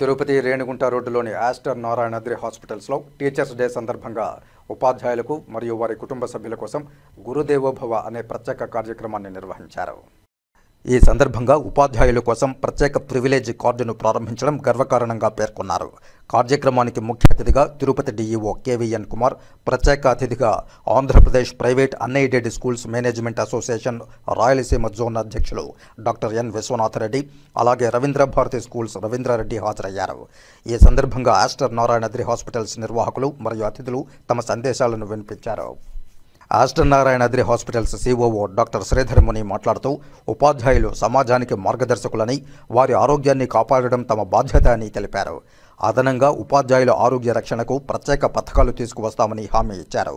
తిరుపతి రేణిగుంట రోడ్డులోని ఆస్టర్ నారాయణాద్రి హాస్పిటల్స్లో teachers day సందర్భంగా ఉపాధ్యాయులకు మరియు వారి కుటుంబ సభ్యుల కోసం గురుదేవోభవ అనే ప్రత్యేక కార్యక్రమాన్ని నిర్వహించారు. ఈ సందర్భంగా ఉపాధ్యాయుల కోసం ప్రత్యేక ప్రివిలేజ్ కార్డును ప్రారంభించడం గర్వకారణంగా పేర్కొన్నారు. కార్యక్రమానికి ముఖ్య అతిథిగా తిరుపతి డీఈఓ కేవీఎన్ కుమార్, ప్రత్యేక అతిథిగా Andhra Pradesh private unaided schools management association Rayalaseema zone అధ్యక్షులు డాక్టర్ ఎన్ విశ్వనాథరెడ్డి, అలాగే రవీంద్ర భారతి స్కూల్స్ రవీంద్రారెడ్డి హాజరయ్యారు. ఈ సందర్భంగా ఆస్టర్ నారాయణాద్రి హాస్పిటల్స్ నిర్వాహకులు మరియు అతిథులు తమ సందేశాలను వినిపించారు. Aster Narayanadri hospitals COO doctor Sridhar ముని మాట్లాడుతూ, ఉపాధ్యాయులు సమాజానికి మార్గదర్శకులని, వారి ఆరోగ్యాన్ని కాపాడడం తమ బాధ్యత అని తెలిపారు. అదనంగా ఉపాధ్యాయుల ఆరోగ్య రక్షణకు ప్రత్యేక పథకాలు తీసుకువస్తామని హామీ ఇచ్చారు.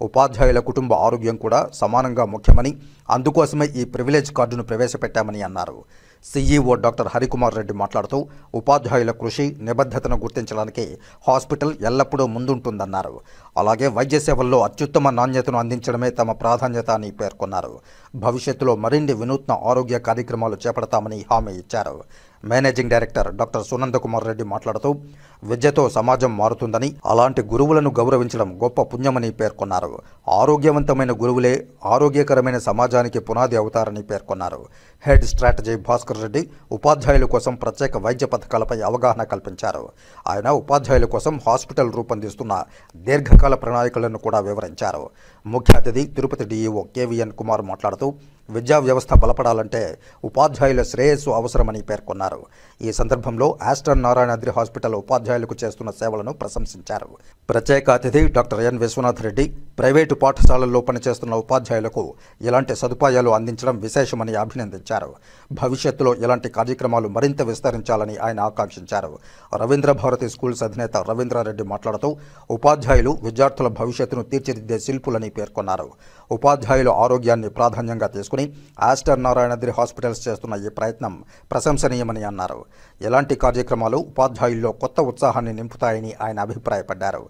ఉపాధ్యాయుల కుటుంబ ఆరోగ్యం కూడా సమానంగా ముఖ్యమని, అందుకోసమే ఈ ప్రివిలేజ్ కార్డును ప్రవేశపెట్టామని అన్నారు. సీఈఓ డాక్టర్ హరికుమార్ రెడ్డి మాట్లాడుతూ, ఉపాధ్యాయుల కృషి, నిబద్ధతను గుర్తించడానికి హాస్పిటల్ ఎల్లప్పుడూ ముందుంటుందన్నారు. అలాగే వైద్య సేవల్లో అత్యుత్తమ నాణ్యతను అందించడమే తమ ప్రాధాన్యత అని పేర్కొన్నారు. భవిష్యత్తులో మరిన్ని వినూత్న ఆరోగ్య కార్యక్రమాలు చేపడతామని హామీ ఇచ్చారు. Managing director doctor Sunandakumar Reddy మాట్లాడుతూ, విద్యతో సమాజం మారుతుందని, అలాంటి గురువులను గౌరవించడం గొప్ప పుణ్యమని పేర్కొన్నారు. ఆరోగ్యవంతమైన గురువులే ఆరోగ్యకరమైన సమాజానికి పునాది అవుతారని పేర్కొన్నారు. హెడ్ స్ట్రాటజీ భాస్కర్ రెడ్డి ఉపాధ్యాయుల కోసం ప్రత్యేక వైద్య పథకాలపై అవగాహన కల్పించారు. ఆయన ఉపాధ్యాయుల కోసం హాస్పిటల్ రూపొందిస్తున్న దీర్ఘకాల ప్రణాళికలను కూడా వివరించారు. ముఖ్య అతిథి తిరుపతి డీఈఓ కేవీఎన్ కుమార్ మాట్లాడుతూ, విద్యా వ్యవస్థ బలపడాలంటే ఉపాధ్యాయుల శ్రేయస్సు అవసరమని పేర్కొన్నారు. ఈ సందర్భంలో ఆస్టర్ నారాయణాద్రి హాస్పిటల్ ఉపాధ్యాయులకు చేస్తున్న సేవలను ప్రశంసించారు. ప్రత్యేక అతిథి డాక్టర్ ఎన్ విశ్వనాథరెడ్డి, ప్రైవేటు పాఠశాలల్లో పనిచేస్తున్న ఉపాధ్యాయులకు ఇలాంటి సదుపాయాలు అందించడం విశేషమని అభినందించారు. భవిష్యత్తులో ఇలాంటి కార్యక్రమాలు మరింత విస్తరించాలని ఆయన ఆకాంక్షించారు. రవీంద్ర భారతి స్కూల్స్ అధినేత రవీంద్రారెడ్డి మాట్లాడుతూ, ఉపాధ్యాయులు విద్యార్థుల భవిష్యత్తును తీర్చిదిద్దే శిల్పులని పేర్కొన్నారు. ఉపాధ్యాయుల ఆరోగ్యాన్ని ప్రాధాన్యంగా తీసుకుని ఆస్టర్ నారాయణాద్రి హాస్పిటల్స్ చేస్తున్న ఈ ప్రయత్నం ప్రశంసనీయమని అన్నారు. ఇలాంటి కార్యక్రమాలు ఉపాధ్యాయుల్లో కొత్త ఉత్సాహాన్ని నింపుతాయని ఆయన అభిప్రాయపడ్డారు.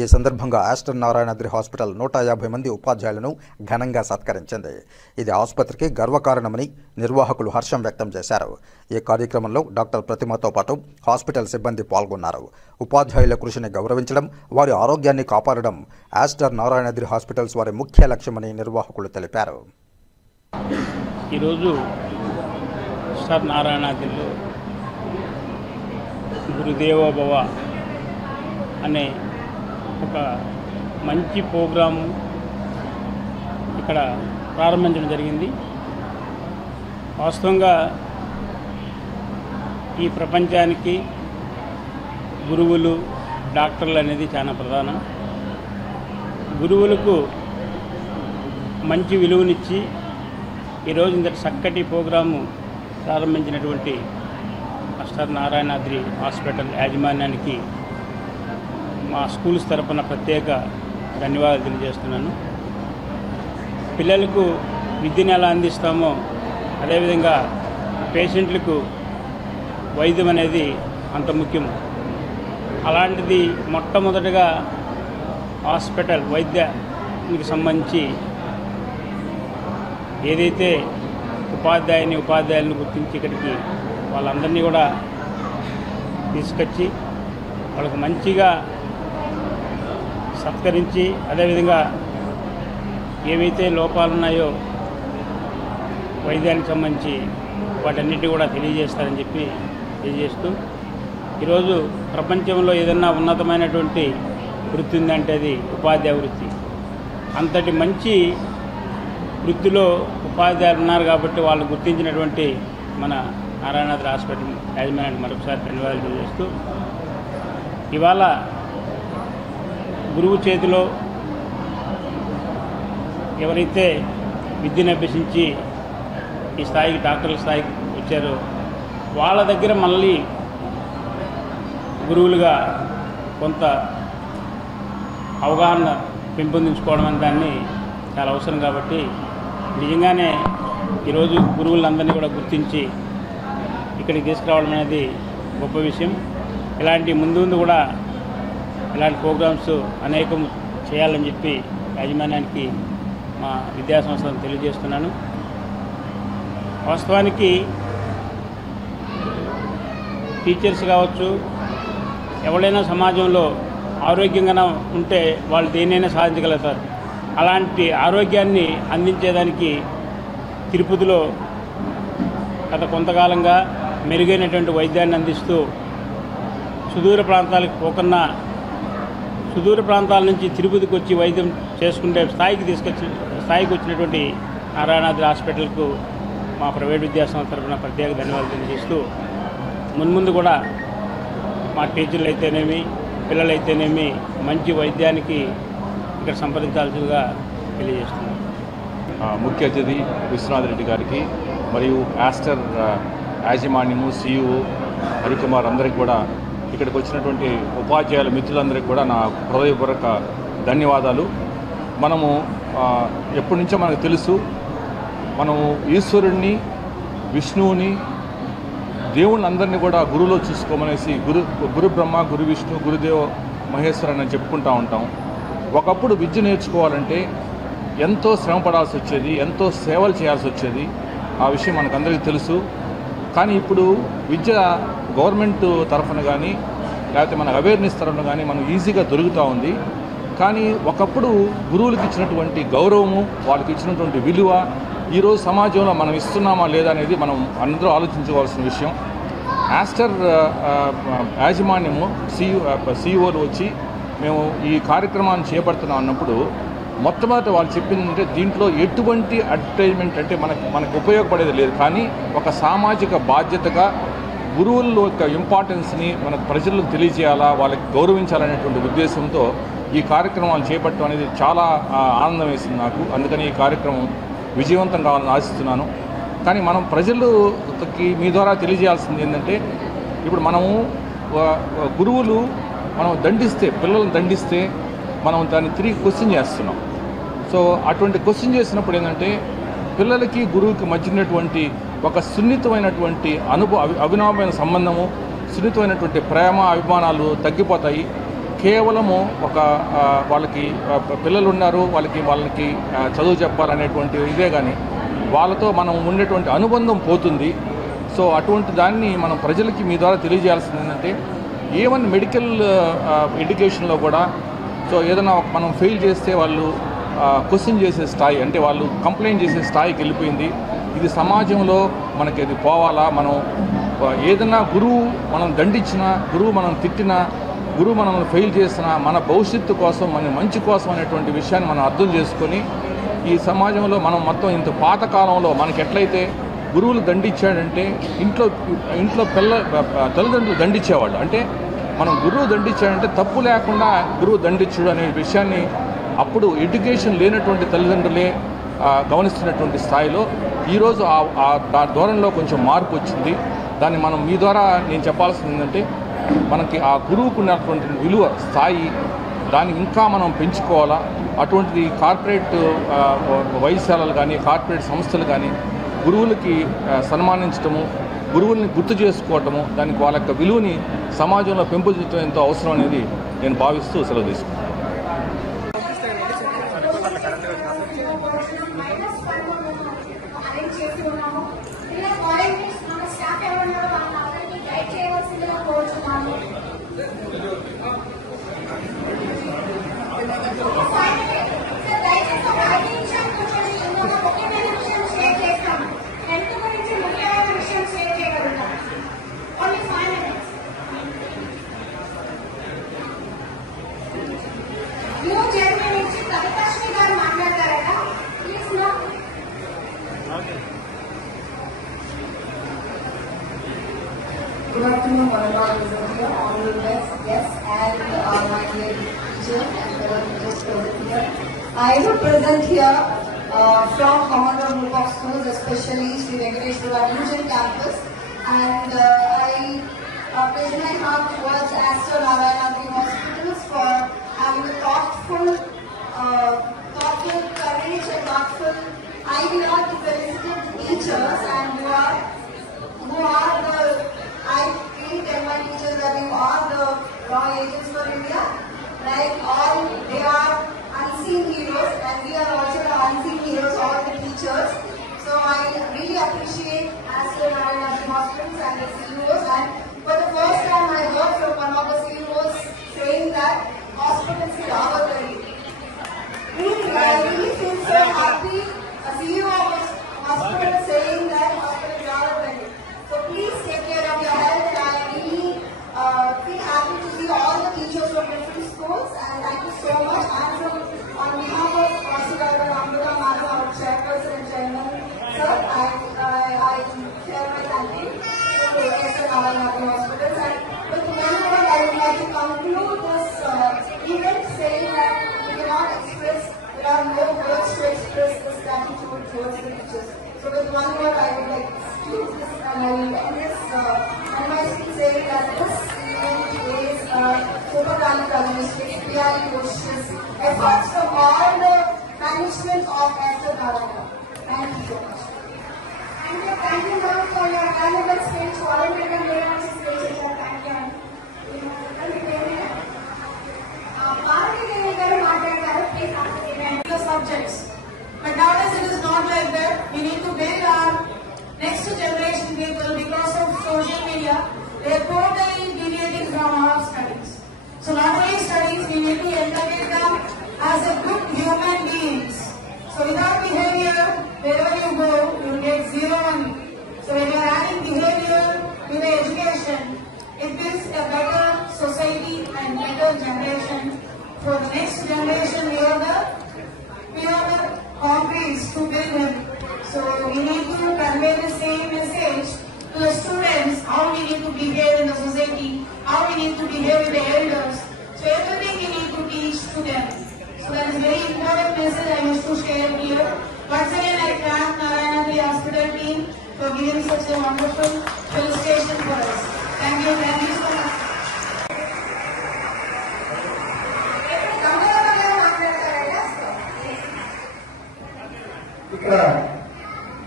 ఈ సందర్భంగా ఆస్టర్ నారాయణాద్రి హాస్పిటల్ 150 మంది ఉపాధ్యాయులను ఘనంగా సత్కరించింది. ఇది ఆసుపత్రికి గర్వకారణమని నిర్వాహకులు హర్షం వ్యక్తం చేశారు. ఈ కార్యక్రమంలో డాక్టర్ ప్రతిమతో పాటు హాస్పిటల్ సిబ్బంది పాల్గొన్నారు. ఉపాధ్యాయుల కృషిని గౌరవించడం, వారి ఆరోగ్యాన్ని కాపాడడం ఆస్టర్ నారాయణాద్రి హాస్పిటల్స్ వారి ముఖ్య లక్ష్యమని నిర్వాహకులు తెలిపారు. ఈరోజు ఆస్టర్ నారాయణాద్రిలో గురుదేవోభవ అనే ఒక మంచి ప్రోగ్రాము ఇక్కడ ప్రారంభించడం జరిగింది. వాస్తవంగా ఈ ప్రపంచానికి గురువులు, డాక్టర్లు అనేది చాలా ప్రధానం. గురువులకు మంచి విలువనిచ్చి ఈరోజు ఇంత చక్కటి ప్రోగ్రాము ప్రారంభించినటువంటి ఆస్టర్ నారాయణాద్రి హాస్పిటల్ యాజమాన్యానికి మా స్కూల్స్ తరపున ప్రత్యేక ధన్యవాదాలు తెలియజేస్తున్నాను. పిల్లలకు విద్యను ఎలా అందిస్తామో అదేవిధంగా పేషెంట్లకు వైద్యం అనేది అంత ముఖ్యం. అలాంటిది మొట్టమొదటిగా హాస్పిటల్ వైద్యానికి సంబంధించి ఏదైతే ఉపాధ్యాయులను గుర్తించి ఇక్కడికి వాళ్ళందరినీ కూడా తీసుకొచ్చి వాళ్ళకు మంచిగా సత్కరించి, అదేవిధంగా ఏవైతే లోపాలు ఉన్నాయో వైద్యానికి సంబంధించి వాటన్నిటిని కూడా తెలియజేస్తారని చెప్పి తెలియజేస్తూ, ఈరోజు ప్రపంచంలో ఏదన్నా ఉన్నతమైనటువంటి వృత్తి ఉందంటే అది ఉపాధ్యాయ వృత్తి. అంతటి మంచి వృత్తిలో ఉపాధ్యాయులు ఉన్నారు కాబట్టి వాళ్ళు గుర్తించినటువంటి మన నారాయణాద్రి హాస్పిటల్ యాజమాన్యానికి మరొకసారి ధన్యవాదాలు తెలియజేస్తూ, ఇవాళ గురువు చేతిలో ఎవరైతే విద్యను అభ్యసించి ఈ స్థాయికి, డాక్టర్ల స్థాయికి వచ్చారో వాళ్ళ దగ్గర మళ్ళీ గురువులుగా కొంత అవగాహన పెంపొందించుకోవడం అనే దాన్ని చాలా అవసరం. కాబట్టి నిజంగానే ఈరోజు గురువులందరినీ కూడా గుర్తించి ఇక్కడికి తీసుకురావడం అనేది గొప్ప విషయం. ఇలాంటి ముందు కూడా ఇలాంటి ప్రోగ్రామ్స్ అనేకం చేయాలని చెప్పి యాజమాన్యానికి మా విద్యాసంస్థను తెలియజేస్తున్నాను. వాస్తవానికి టీచర్స్ కావచ్చు, ఎవరైనా సమాజంలో ఆరోగ్యంగా ఉంటే వాళ్ళు దేన్నైనా సాధించగలుగుతారు. అలాంటి ఆరోగ్యాన్ని అందించేదానికి తిరుపతిలో గత కొంతకాలంగా మెరుగైనటువంటి వైద్యాన్ని అందిస్తూ సుదూర ప్రాంతాలకు పోకన్నా సుదూర ప్రాంతాల నుంచి తిరుపతికి వచ్చి వైద్యం చేసుకుంటే స్థాయికి వచ్చినటువంటి నారాయణాద్రి హాస్పిటల్కు మా ప్రైవేట్ విద్యాసంస్థ తరఫున ప్రత్యేక ధన్యవాదాలు తెలియజేస్తూ మున్ముందు కూడా మా టీచర్లు అయితేనేమి పిల్లలైతేనేమి మంచి వైద్యానికి ఇక్కడ సంప్రదించాల్సిందిగా తెలియజేస్తున్నాం. ముఖ్య అతిథి విశ్వనాథ్ రెడ్డి గారికి మరియు ఆస్టర్ యాజమాన్యము CEO హరికుమార్ అందరికీ కూడా ఇక్కడికి వచ్చినటువంటి ఉపాధ్యాయుల మిత్రులందరికీ కూడా నా హృదయపూర్వక ధన్యవాదాలు. మనము ఎప్పటి నుంచో మనకు తెలుసు, మనము ఈశ్వరుణ్ణి, విష్ణువుని, దేవుళ్ళని అందరినీ కూడా గురువులో చూసుకోమనేసి గురు బ్రహ్మ, గురు విష్ణు, గురుదేవ మహేశ్వర అని చెప్పుకుంటూ ఉంటాం. ఒకప్పుడు విద్య నేర్చుకోవాలంటే ఎంతో శ్రమ పడాల్సి వచ్చేది, ఎంతో సేవలు చేయాల్సి వచ్చేది. ఆ విషయం మనకందరికీ తెలుసు. కానీ ఇప్పుడు విద్య గవర్నమెంట్ తరఫున కానీ లేకపోతే మన అవేర్నెస్ తరఫున కానీ మనం ఈజీగా దొరుకుతూ ఉంది. కానీ ఒకప్పుడు గురువులకు ఇచ్చినటువంటి గౌరవము, వాళ్ళకి ఇచ్చినటువంటి విలువ ఈరోజు సమాజంలో మనం ఇస్తున్నామా లేదా అనేది మనం అందరూ ఆలోచించుకోవాల్సిన విషయం. ఆస్టర్ యాజమాన్యము CEOలు వచ్చి మేము ఈ కార్యక్రమాన్ని చేపడుతున్నాం అన్నప్పుడు మొట్టమొదటి వాళ్ళు చెప్పిందంటే దీంట్లో ఎటువంటి అడ్వర్టైజ్మెంట్ అంటే మనకు ఉపయోగపడేది లేదు. కానీ ఒక సామాజిక బాధ్యతగా గురువుల యొక్క ఇంపార్టెన్స్ని మన ప్రజలకు తెలియజేయాలా, వాళ్ళకి గౌరవించాలనేటువంటి ఉద్దేశంతో ఈ కార్యక్రమాలు చేపట్టడం అనేది చాలా ఆనందం వేసింది నాకు. అందుకని ఈ కార్యక్రమం విజయవంతం కావాలని ఆశిస్తున్నాను. కానీ మనం ప్రజలకి మీ ద్వారా తెలియజేయాల్సింది ఏంటంటే, ఇప్పుడు మనము గురువులు మనం దండిస్తే, పిల్లలను దండిస్తే మనం దాన్ని తిరిగి క్వశ్చన్ చేస్తున్నాం. సో అటువంటి క్వశ్చన్ చేసినప్పుడు ఏంటంటే పిల్లలకి గురువుకి మధ్యనటువంటి ఒక సున్నితమైనటువంటి అవినాభమైన సంబంధము, సున్నితమైనటువంటి ప్రేమ అభిమానాలు తగ్గిపోతాయి. కేవలము ఒక వాళ్ళకి పిల్లలు ఉన్నారు, వాళ్ళకి చదువు చెప్పాలనేటువంటి ఇదే కానీ వాళ్ళతో మనం ఉండేటువంటి అనుబంధం పోతుంది. సో అటువంటి దాన్ని మనం ప్రజలకి మీ ద్వారా తెలియజేయాల్సింది ఏంటంటే, ఈవెన్ మెడికల్ ఎడ్యుకేషన్లో కూడా సో ఏదైనా మనం ఫెయిల్ చేస్తే వాళ్ళు క్వశ్చన్ చేసే స్థాయి, అంటే వాళ్ళు కంప్లైంట్ చేసే స్థాయికి వెళ్ళిపోయింది. ఇది సమాజంలో మనకి ఇది పోవాలా. మనం ఏదైనా గురువు మనం దండించినా, గురువు మనం తిట్టినా, గురువు మనల్ని ఫెయిల్ చేసినా మన భవిష్యత్తు కోసం, మన మంచి కోసం అనేటువంటి విషయాన్ని మనం అర్థం చేసుకొని ఈ సమాజంలో మనం మొత్తం ఇంత పాతకాలంలో మనకి ఎట్లయితే గురువులు దండించాడంటే ఇంట్లో తల్లిదండ్రులు దండించేవాళ్ళు. అంటే మనం గురువు దండించాడంటే తప్పు లేకుండా గురువు దండించుడు అనే విషయాన్ని అప్పుడు ఎడ్యుకేషన్ లేనటువంటి తల్లిదండ్రులే గమనిస్తున్నటువంటి స్థాయిలో ఈరోజు ఆ ధోరణిలో కొంచెం మార్పు వచ్చింది. దాన్ని మనం మీ ద్వారా నేను చెప్పాల్సింది ఏంటంటే, మనకి ఆ గురువుకు ఉన్నటువంటి విలువ స్థాయి దాన్ని ఇంకా మనం పెంచుకోవాలా. అటువంటిది కార్పొరేట్ వైద్యశాలలు కానీ కార్పొరేట్ సంస్థలు కానీ గురువులకి సన్మానించడము, గురువుల్ని గుర్తు చేసుకోవటము, దానికి వాళ్ళ యొక్క విలువని సమాజంలో పెంపొందించడం ఎంతో అవసరం అనేది నేను భావిస్తూ సెలవు తీసుకుంటాను. Good afternoon, one and all present here, honorable guests and my dear teachers and fellow teachers present here. I would present here from Hamada Group of Schools, especially Sri Venkateshwara Newgen campus, and I place my heart towards Aster Narayanadri Hospitals for having a thoughtful courage and thoughtful idea to felicitate teachers and who are the, I really tell my teachers that you are the raw agents for India. Like all, they are unseen heroes and we are also the unseen heroes, all the teachers. So I really appreciate Aster Narayanadri Hospitals and the CEOs, and for the one word I would like to use this, and I will end this advice saying that this event is supercalifragilisticexpialidocious efforts from all the management of Aster Narayana. Thank you so much. Thank you, ma'am, for your valuable speech. Volunteer and very speech. Thank you. Subjects. But nowadays it is not like that. We need to build our next generation people because of social media. They are totally deviating from our studies. So not only studies, we need to educate them as a good human beings. So without behavior, wherever you go, you get zero money. So when you are adding behavior with the education, it builds a better society and better generation. For the next generation, we are the concretes to build him. So we need to convey the same message to the students, how we need to behave in the society, how we need to behave with the elders. So everything we need to teach to them. So that is a very important message I wish to share here. Once again, I thank Narayana Hospital team for giving such a wonderful illustration for us. Thank you so much. ఇక్కడ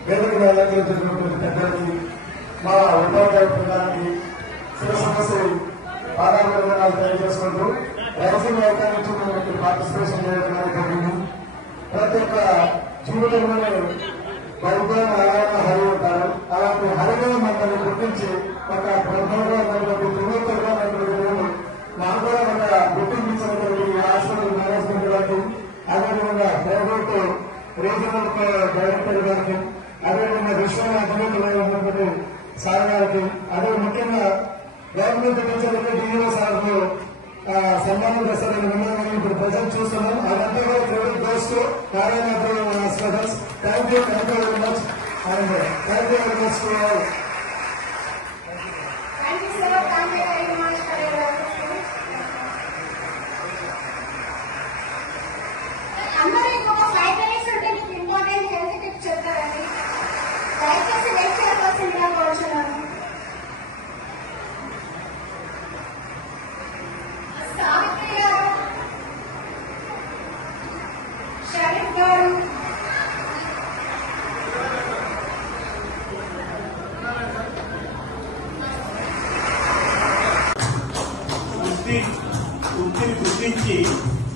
వేదిక అలంకరించినటువంటి పెద్దలకి మా ఉపాధ్యాయ బృందానికి శివసమస్యలు పాదాభివందనాలు తెలియజేసుకుంటూ rising అవకాశం participation చేయడం జరిగింది. ప్రతి ఒక్క జీవితంలో వైద్యం అలాగే హరి ఉంటారు. అలాంటి హరిగా మనల్ని గుర్తించి ఒక ప్రధానంగా త్రిమూర్తులుగా మాకు కూడా ఒక గుర్తింపించినటువంటి హాస్పిటల్ మేనేజ్మెంట్ గారికి, అదేవిధంగా ప్రైవేట్ రీజనల్ డైరెక్టర్ గారికి, అదేవిధంగా విశ్వాల అధినేతలుగా ఉన్నటువంటి సార్ గారికి, అదే ముఖ్యంగా గవర్నమెంట్ టీచర్లకి డిఈఓ సార్లు సన్మానం చేస్తారని విన్నామని ఇప్పుడు ప్రజెంట్ చూస్తున్నాం. అదంతా కూడా credit goes to Narayana hospitals. Thank you very much and thank you very much to all. Thank you, sir. Thank you very much for your assistance. అందరూ ఇంకొక 5 minutes ఉంటే మీకు ఇంపార్టెంట్ హెల్త్ టిప్స్ చెప్తారండి. దయచేసి వెయిట్ చేయవలసిందిగా కోరుచున్నాను. సావిత్రి గారు, షరీఫ్ గారు, వృత్తిని గుర్తించి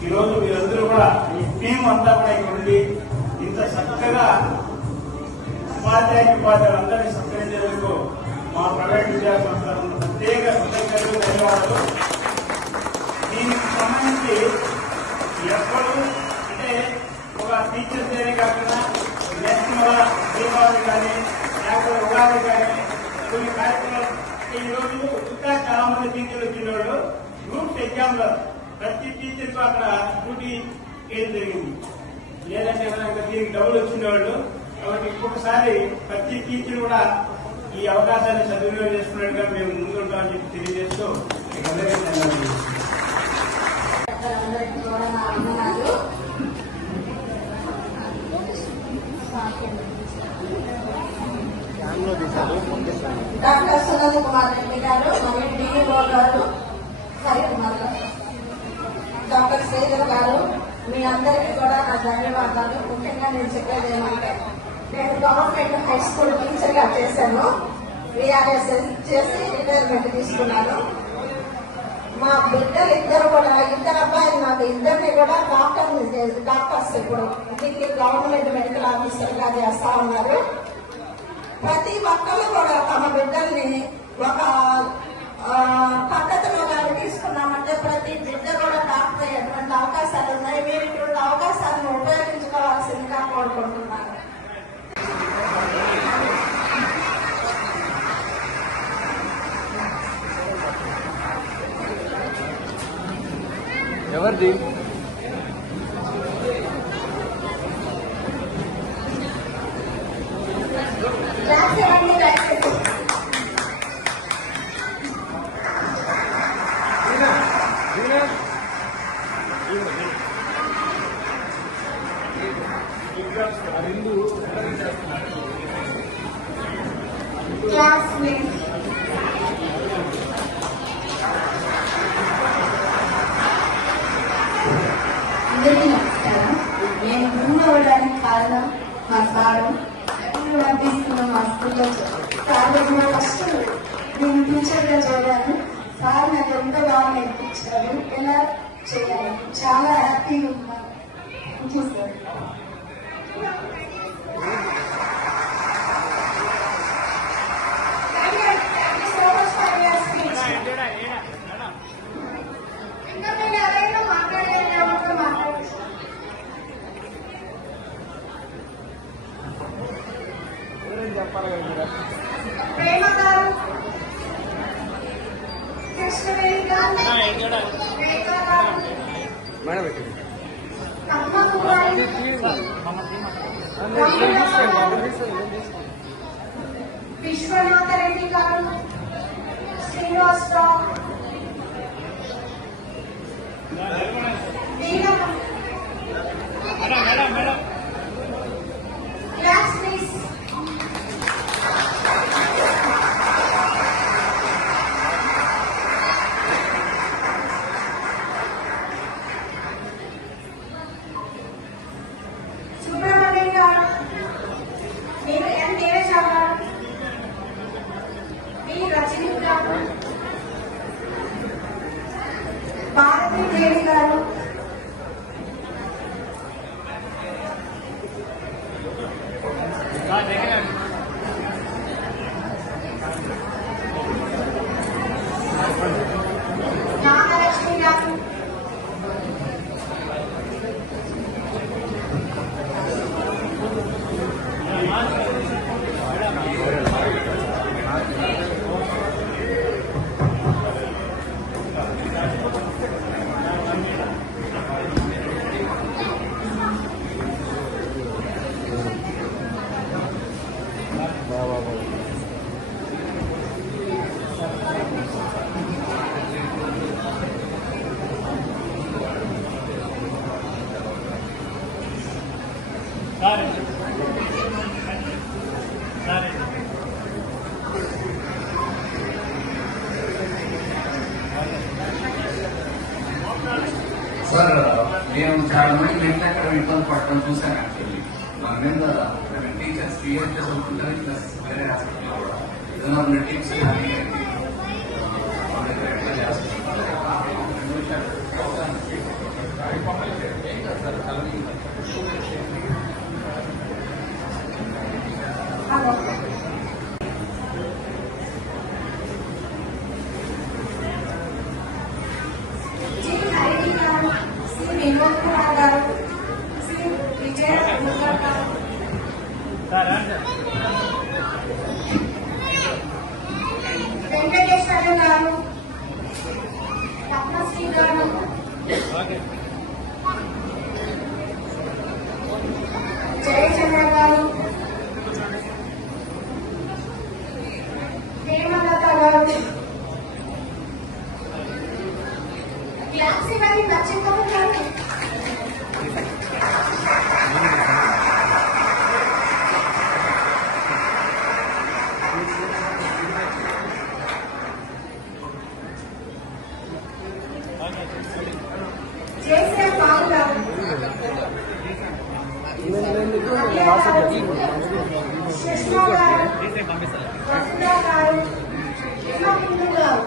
ఈరోజు మీరందరూ కూడా ఈ టీం అంతా కూడా ఇక్కడ ఉండి ఇంత చక్కగా ఉపాధ్యాయులందరినీ సత్కరించేందుకు మా ప్రైవేట్ విద్యాసంస్థలకు ప్రత్యేక కృతజ్ఞతలు, ధన్యవాదాలు. దీనికి సంబంధించి ఎప్పుడు అంటే ఒక టీచర్స్ డేనే కాకుండా నెక్స్ట్ మన దీపావళి కానీ లేకపోతే ఉగాది కానీ కొన్ని కార్యక్రమాలు ఈరోజు ఇంకా చాలా మంది టీచర్లు వచ్చిన వాళ్ళు గ్రూప్స్ ఎగ్జామ్ లో ప్రతి టీచర్ కు అక్కడ డ్యూటీ ఏం జరిగింది, లేదంటే దీనికి డబ్బులు వచ్చిన వాళ్ళు. కాబట్టి ఇంకొకసారి ప్రతి టీచర్ కూడా ఈ అవకాశాన్ని సద్వినియోగం చేసుకున్నట్టుగా మేము ముందుంటామని చెప్పి తెలియజేస్తూ డాక్టర్ సునంద కుమార్ రెడ్డి గారు మరియు డిఈఓ గారు, డాక్టర్ శ్రీధర్ గారు, మీ అందరికీ కూడా నా ధన్యవాదాలు. ముఖ్యంగా నేను చెప్పేది ఏమంటే, నేను గవర్నమెంట్ హై స్కూల్ టీచర్ గా చేశాను. విఆర్ఎస్ చేసి రిటైర్మెంట్ తీసుకున్నాను. మా బిడ్డలు ఇద్దరు కూడా, ఇద్దరు అబ్బాయిలు నాకు ఇద్దరిని కూడా డాక్టర్స్ ఇప్పుడు డిగ్రీ గవర్నమెంట్ మెడికల్ ఆఫీసర్ గా చేస్తా ఉన్నారు. ప్రతి ఒక్కరు కూడా తమ బిడ్డల్ని ఒక పద్ధతిలో కానీ తీసుకున్నామంటే ప్రతి బిడ్డ కూడా డాక్టర్ అయ్యేటువంటి అవకాశాలు ఉన్నాయి. మీరు ఇటువంటి అవకాశాలను ఉపయోగించుకోవాల్సిందిగా కోరుకుంటున్నాను. ఎవరిది రెండు classmates, అందరికీ నమస్కారం. నేను గురువు అవ్వడానికి కారణం మా సారు. ఇప్పుడు పంపిస్తున్న మా స్కూల్లో సార్ దగ్గర ఫస్ట్ నేను టీచర్గా చేరాను. సార్ నాకు ఎంత బాగా నేర్పించారు, ఎలా చేయాలి, చాలా హ్యాపీగా ఉన్నాను. Thank you sir. ఇంకా మీరు ఎవరైనా మాట్లాడలేదు మాట్లాడచ్చు. ప్రేమ గారు, కృష్ణవేణి గారు, రేఖ గారు, పద్మకు గారు, విశ్వనాథ రెడ్డి గారు, Srinivasarao, Relax, please. Subramanian garu, Devesh garu, V. Rajini garu, Bharati Devi garu, Nagalakshmi garu, sir నేను చాలా మంది నేను అక్కడ ఇబ్బంది పడటం చూశాను. యాక్చువల్లీ మన మీద టీచర్స్ క్రియేట్ చేసుకుంటారు, ప్లస్ వేరే హాస్పిటల్లో కూడా ఏదైనా టీమ్స్ ఎట్లా చేస్తున్నారు. వెంకటేశ్వర గారు, రత్నశ్రీ గారు, జయచంద్ర గారు, హేమలత గారు, క్లాస్ ఇవన్నీ నచ్చిందా గారు? జయశ్రీ బాబు గారు, కృష్ణ గారు, వసుధ గారు, హిమబిందు గారు,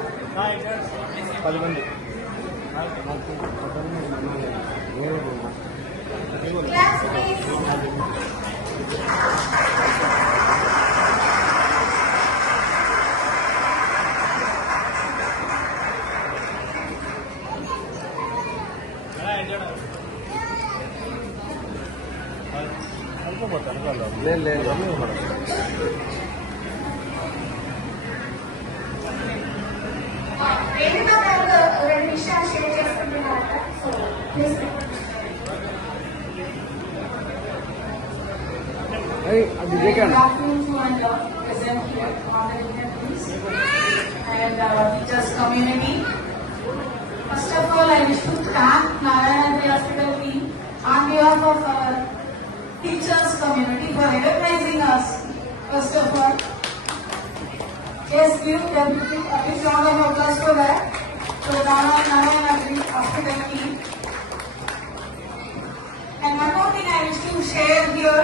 క్లాస్ ప్లీజ్. రేణుకా గారు రెండు విషయాలు షేర్ చేసుకుంటున్నారట. So please. Good afternoon to all present here on the interviews and teachers community. First of all, I wish to thank Narayana Hospital team on behalf of our teachers community for recognizing us. First of all, Yes, give them a big round of applause for that. So Narayana Agri Hospital team. And one more thing I wish to share here.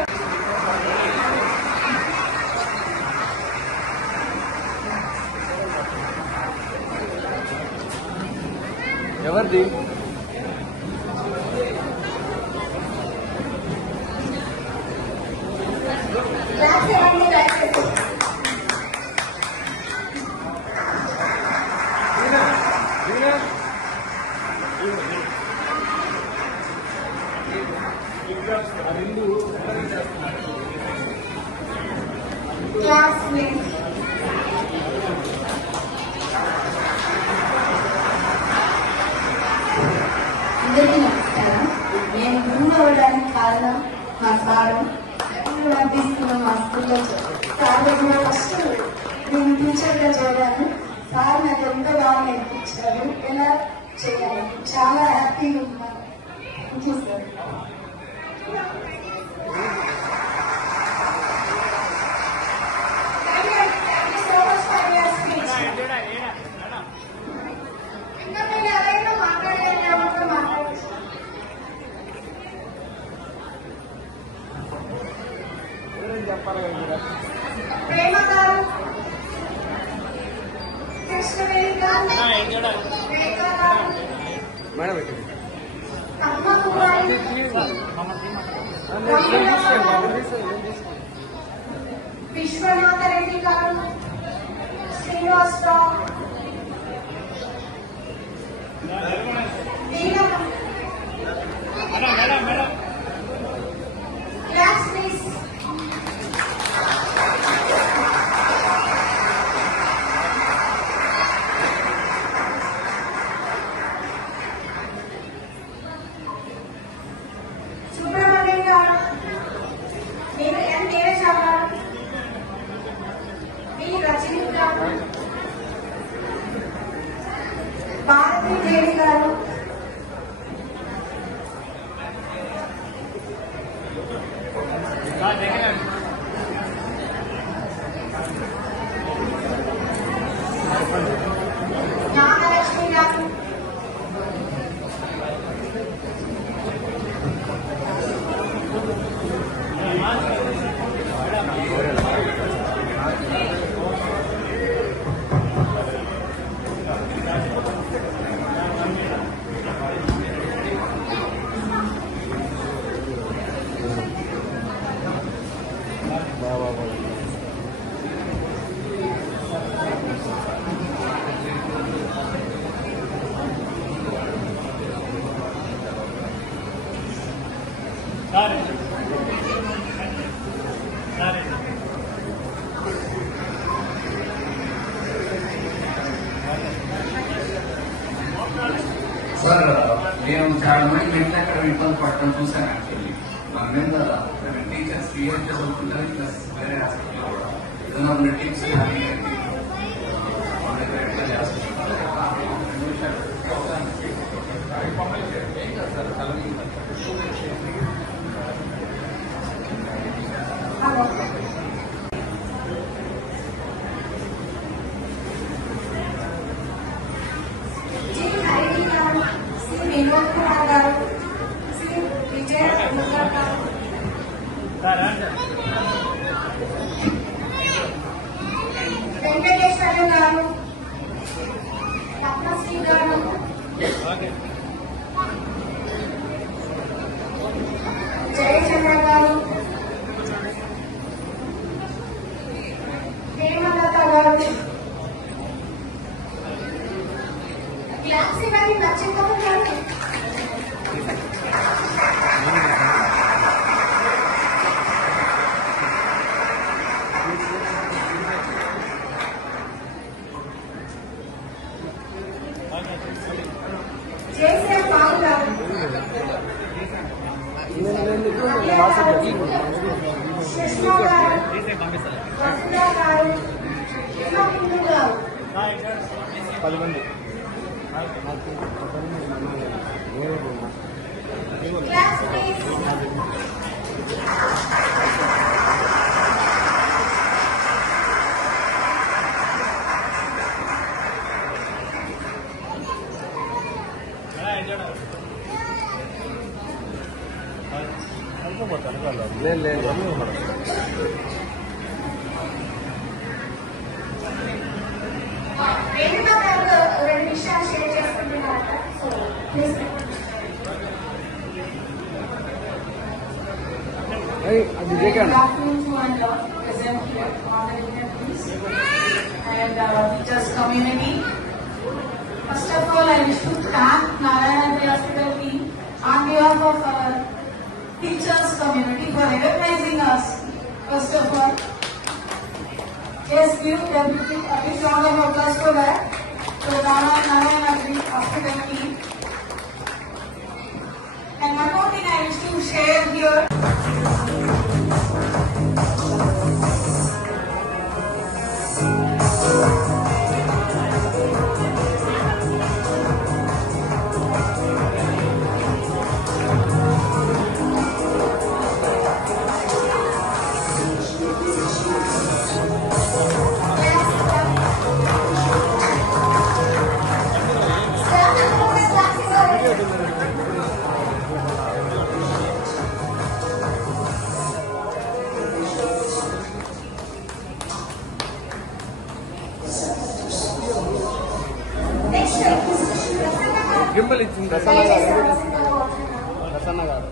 ఎవరిది Classmates. అందరికీ నమస్కారం. నేను గురువు అవ్వడానికి కారణం మా sir. ఎప్పుడు పంపిస్తున్న మా స్కూల్లో సార్ కూడా ఫస్ట్ నేను టీచర్గా చేరాను. సార్ నాకు ఎంతో బాగా నేర్పించారు ఎలా చేయాలి. చాలా హ్యాపీగా ఉన్నాను. Thank you sir. ఇంకా మీరు ఎవరైనా మాట్లాడలేకపోతే మాట్లాడచ్చు. ప్రేమ గారు, కృష్ణవేణి గారు, రేఖ గారు, అమ్మకు గారు, విశ్వనాథ రెడ్డి గారు, శ్రీనివాసరావు, classmates, సుబ్రహ్మణ్యం గారు, నేను ఎన్ దేవేశ్ గారు, మీ రజనీ గారు, భారతీ దేవి గారు, నాగలక్ష్మి గారు, సార్ నేను చాలా మంది ఇంటి దగ్గర ఇబ్బంది పడటం చూశాను. యాక్చువల్లీ మన మీద టీచర్స్ క్రియేట్ చేసుకుంటారు. ప్లస్ వేరే హాస్పిటల్ కూడా ఏదైనా టిప్స్ కానీ మన దగ్గర ఎట్లా చేస్తున్నారు. జి హరి గారు, శ్రీ వినోద్ కుమార్ గారు, శ్రీ విజయ్ కుమార్ గారు, వెంకటేశ్వర గారు, రత్నశ్రీ గారు, జయచంద్ర గారు, హేమలత గారు, క్లాస్ ఇవన్నీ నచ్చిపోతున్నారు. జయశ్రీ బాబు గారు, కృష్ణ గారు, వసుధ గారు, హిమబిందు గారు, 10 మంది క్లాస్ ప్లీజ్. వేదిక గారు రెండు విషయాలు షేర్ చేసుకుంటున్నారట. So please Good afternoon to all present here on the dignitaries and teachers community. First of all, I wish to thank Narayana Hospital team on behalf of our teachers community for recognizing us. First of all, yes, give everything a big round of applause for that. So Narayana Hospital team. And one more thing I wish to share here. Gimbal ఇచ్చింది ప్రసన్న గారు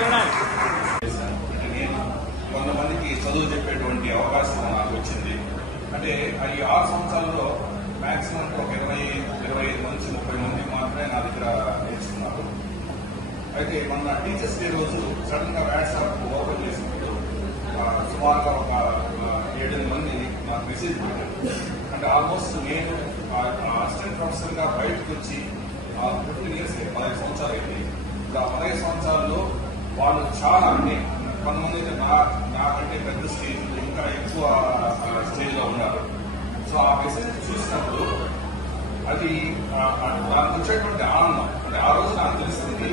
Donald. 6 సంవత్సరాల్లో maximum ఒక 25 నుంచి 30 మంది మాత్రమే నా దగ్గర నేర్చుకున్నారు. అయితే మన టీచర్స్ డే రోజు సడన్ గా వాట్సాప్ ఓపెన్ చేసినప్పుడు సుమారుగా ఒక 7 మంది నాకు మెసేజ్ పెట్టారు. అంటే ఆల్మోస్ట్ నేను అసిస్టెంట్ ప్రొఫెసర్ గా బయటకు వచ్చి 15 ఇయర్స్ 15 సంవత్సరాలు అయింది. ఆ 15 సంవత్సరాల్లో వాళ్ళు చాలా అంటే కొంతమంది అయితే నాకంటే పెద్ద స్టేజ్ ఇంకా ఎక్కువ స్టేజ్ లో ఉన్నారు. సో ఆ మెసేజ్ చూసినప్పుడు అది దానికి వచ్చేటువంటి ఆనందం అంటే ఆ రోజు నాకు తెలిసింది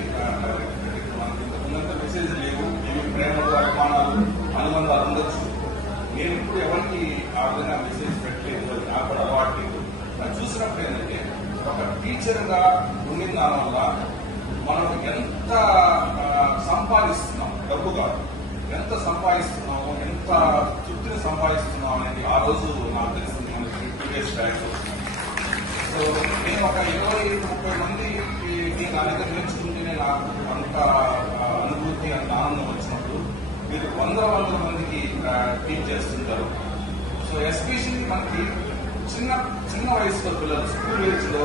ఇంతకుముందంతా మెసేజ్ లేవు, ఏమి ప్రేమలు అభిమానాలు అనుబంధాలు ఉండొచ్చు. నేను ఇప్పుడు ఎవరికి ఆ విధంగా మెసేజ్ పెట్టలేదు, అది నాకు కూడా అలవాటు లేదు. అది చూసినప్పుడు ఏంటంటే ఒక టీచర్ గా ఉండిన దాని వల్ల మనం ఎంత సంపాదిస్తున్నాం, డబ్బు కాదు, ఎంత సంపాదిస్తున్నాము, ఎంత తృప్తిని సంపాదిస్తున్నాం అనేది ఆ రోజు నాకు తెలిసింది మనకి ప్రీవియస్ టైమ్స్. సో నేను ఒక 20-30 మంది నా దగ్గర నేర్చుకుంటేనే నాకు అంత అనుభూతి, అంత ఆనందం వచ్చినప్పుడు మీరు 100 మందికి టీచ్ చేస్తుంటారు. సో ఎస్పెషల్లీ మనకి చిన్న వయసులో పిల్లలు స్కూల్ ఏజ్ లో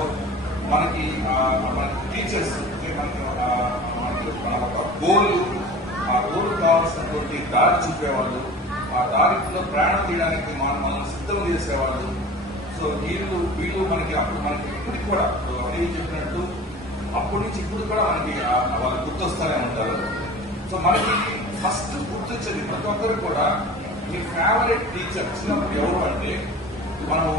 మనకి టీచర్స్ మన ఒక గోల్, ఆ గోల్ కావాల్సినటువంటి దారి చూపేవాళ్ళు, ఆ దారిలో ప్రయాణం చేయడానికి మనం సిద్ధం చేసేవాళ్ళు. సో వీళ్ళు మనకి ఇప్పటికి కూడా అదే చెప్పినట్టు అప్పటి నుంచి ఇప్పుడు కూడా మనకి వాళ్ళు గుర్తొస్తానే ఉంటారు. సో మనకి ఫస్ట్ గుర్తొచ్చేది ప్రతి ఒక్కరు కూడా మీ ఫేవరెట్ టీచర్ చిన్నప్పుడు ఎవరు అంటే మనం